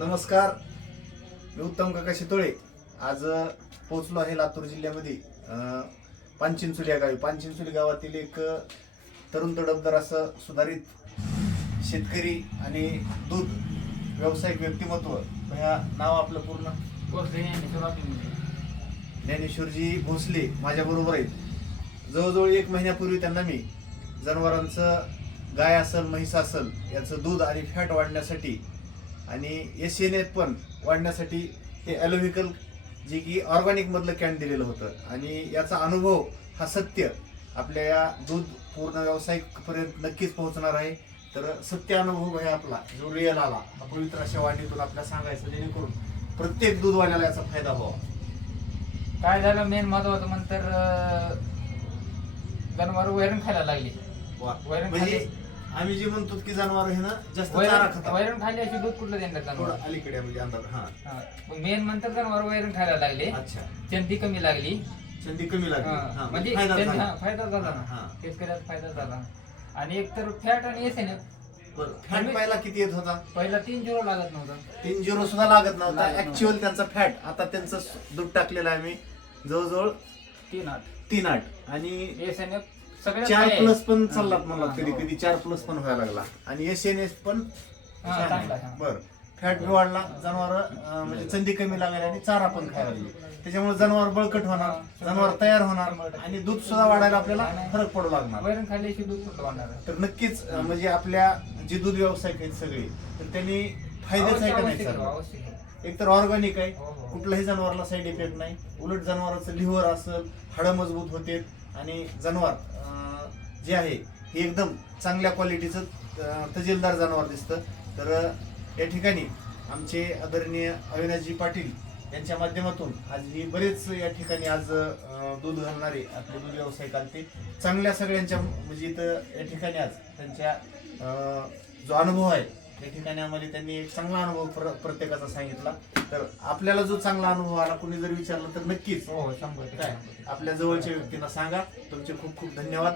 नमस्कार, मी उत्तम काका शितोळे. आज पोहोचलो आहे लातूर जिल्ह्यामध्ये पानचिंचोली या गावी. पानचिंचोली गावातील एक तरुण तडफदार असं सुधारित शेतकरी आणि दूध व्यावसायिक व्यक्तिमत्व. ह्या नाव आपलं पूर्ण? ज्ञानेश्वरजी भोसले माझ्याबरोबर आहेत. जवळजवळ 1 महिन्यापूर्वी त्यांना मी जनावरांचं, गाय असेल म्हैस असेल, याचं दूध आणि फॅट वाढण्यासाठी आणि SNF पण वाढण्यासाठी हे ॲलोव्हिकल, जे की ऑर्गॅनिक मधलं कॅन दिलेलं होतं. आणि याचा अनुभव हा सत्य आपल्या या दूध पूर्ण व्यावसायिक पर्यंत नक्कीच पोहोचणार आहे. तर सत्य अनुभव आहे आपला, जो रिअल आला, हा पवित्र अशा वाणीतून आपल्याला सांगायचं, जेणेकरून प्रत्येक दूधवाल्याला याचा फायदा व्हावा. काय झालं, मेन महत्वाचं म्हणतर जनावर वैरण खायला लागली. वैरण म्हणजे आम्ही जे म्हणतो की जनावर हे ना जास्त चारा खातात, वैरण खाली अशी दूध कुठलं देणार थोडं जनावर अलीकडे म्हणजे अंदाज. मेन म्हणतात जनावर वैरण खायला लागले. अच्छा, चंदी कमी लागली, चंदी कमी लागली. म्हणजे फायदा झाला. फायदा झाला ना, शेतकऱ्याचा फायदा झाला. आणि एक तर फॅट आणि SNF. फॅट पहिला किती येत होता? पहिला 3 झिरो लागत नव्हतं. 3 झिरो सुद्धा लागत नव्हता ऍक्च्युअल त्यांचा फॅट. आता त्यांचं दूध टाकलेलं आहे मी जवळजवळ 3.8 आणि SNF 4+ पण चाललात मला, कधी कधी 4+ पण व्हायला लागला. आणि SNF पण बर. फॅट बी वाढला, जनावर म्हणजे चंदी कमी लागली आणि चारा पण खायला लागली. त्याच्यामुळे जनावर बळकट होणार, जनावर तयार होणार आणि दूध सुद्धा वाढायला आपल्याला फरक पडू लागणार. वैरण खाल्ल्याशी दूध कुठलं वाढणार? तर नक्कीच म्हणजे आपल्या जे दूध व्यावसायिक आहेत सगळे, तर त्यांनी फायद्याच आहे का नाही सर? एक तर ऑर्गॅनिक आहे, कुठल्याही जनावरला साईड इफेक्ट नाही. उलट जनावरांचं लिव्हर असेल, हाडं मजबूत होते आणि जनावर जे आहे हे एकदम चांगल्या क्वालिटीचं तजेलदार जनावर दिसतं. तर या ठिकाणी आमचे आदरणीय अविनाशजी पाटील यांच्या माध्यमातून आज ही बरेच या ठिकाणी आज दूध घालणारे आपले दूध व्यावसायिक आलते. चांगल्या सगळ्यांच्या म्हणजे इथं या ठिकाणी आज त्यांच्या जो अनुभव आहे या ठिकाणी आम्हाला त्यांनी एक चांगला अनुभव प्रत्येकाचा सांगितला. तर आपल्याला जो चांगला अनुभव आला, कोणी जर विचारलं तर नक्कीच हो, 100% आपल्या जवळच्या व्यक्तींना सांगा. तुमचे खूप खूप धन्यवाद.